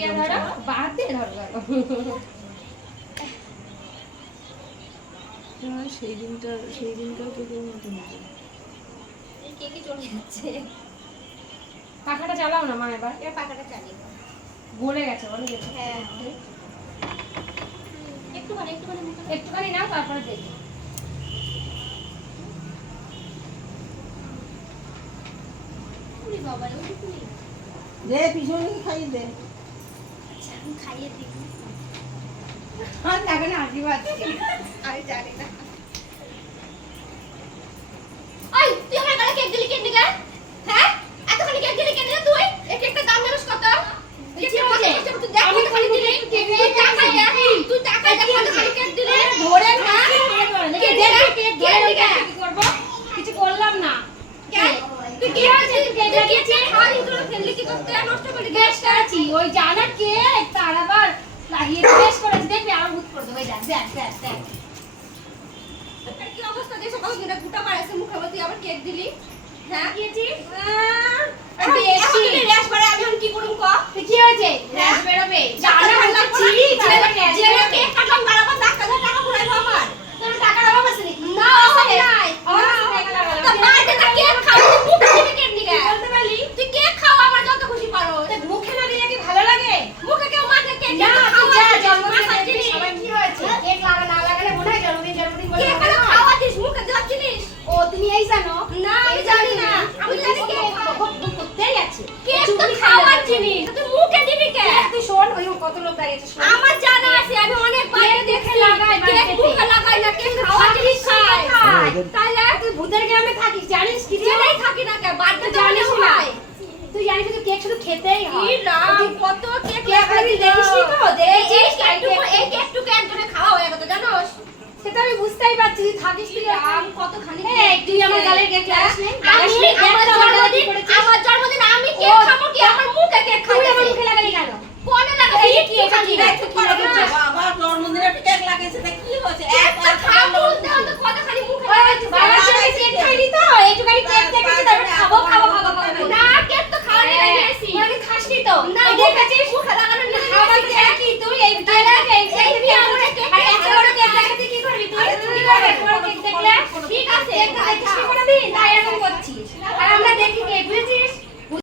দিয়ে ধরো বাদ ধরো। ধরো। সেই দিনটা সেই দিনকার কেকের মতো এই কেকে চলে যাচ্ছে? পাখাটা চালাও না মা এবার। এবার পাখাটা চালিয়ে গলে গেছে বলে গেছে। হ্যাঁ। একটুখানি একটুখানি। একটুখানি নাও তারপরে দেখি। দে পিছনে খাই দে। খাইয়ে দিই। আর দেখো না আশীর্বাদ আমি জানি না। ওই, তুই আমার গালে কেক দিলি কেন দিকে? হ্যাঁ? এতখানি কেক দিলি কেন রে তুই? এই কেকটার দাম জানিস কত? হয়েছে? হ্যাঁ? কে কে? কে কে? কি কিছু করলাম না তুই কি কি হয়েছে? তুই তুই কেক কেক দিয়েছিস? খাওয়ার ফেললি কি করতে? নষ্ট করলি বেশ কেকটা? ওই জানা কে তার আবার লাগিয়ে বেশ করেছি দেখবি আমার ভূত করে দেবে দেখ দেখ দেখ। দেখ কি অবস্থা? দিয়ে সকাল দিনে গুটা মারাইছে মুখে মধ্যে আবার কেক দিলি? হ্যাঁ? রেশ বাড়ে আমি এখন কি ক? তো কি হয়েছে র্যাশ বেরোবে জানা হচ্ছে চিনি তাহলে র্যাশ যে বেরোবে কেক কাটলাম বারবার টাকা টাকা ঘুরাইবো আমার তোর টাকার অভাব আছে নাকি না অভাব নাই অভাব আছে, টাকা লাগালাম। তা বাইরে তা কেক খাও তুই মুখে দিবি কেক দিকে বলতে পারলি তুই কেক খাও আমার যত খুশি পারো তা মুখে না দিলে কি ভালো লাগে মুখে কেউ মাখে কেক না খাও তুই যা যা জন্মদিন জন্মদিন দেখবি সবাই কি হয়েছে কেক লাগা না লাগালে মনে হয় জন্মদিন জন্মদিন বলে কেক মনে হয়। খাওয়া দিস মুখে দেওয়া জিনিস এই জানো না আমি জানি না আমি জানি কেক করতেই আছে কেক তো খাওয়ার জিনিস তুই মুখে দিবি কেক তুই শোন ওই কত লোক দাঁড়িয়েছে আমার জানা আছে আমি অনেক বাইরে দেখে লাগাই কেক মুখে লাগাই না কেক খাওয়া জিনিস খায়। তাহলে তুই ভূতের গ্রামে থাকিস জানিস কি জেনেই থাকি না কে বাড়িতে জানিস না তুই জানিস শুধু কেক শুধু খেতেই কি হয় রাম কত কেক দেখিসনি তো? এই এই দেখেছিস? কেকটুকু এই কেকটুকু একজনে খাওয়া হয়ে গেল জানোস সেটা আমি বুঝতেই পারছি তুই আমার গালের কেক লাগাসনি? আমি লাগাসনি? আমার জন্মদিন? আমার জন্মদিন ঠিক আছে একটু দেখে করে করছিস আর আমরা দেখি কে বুঝেছিস?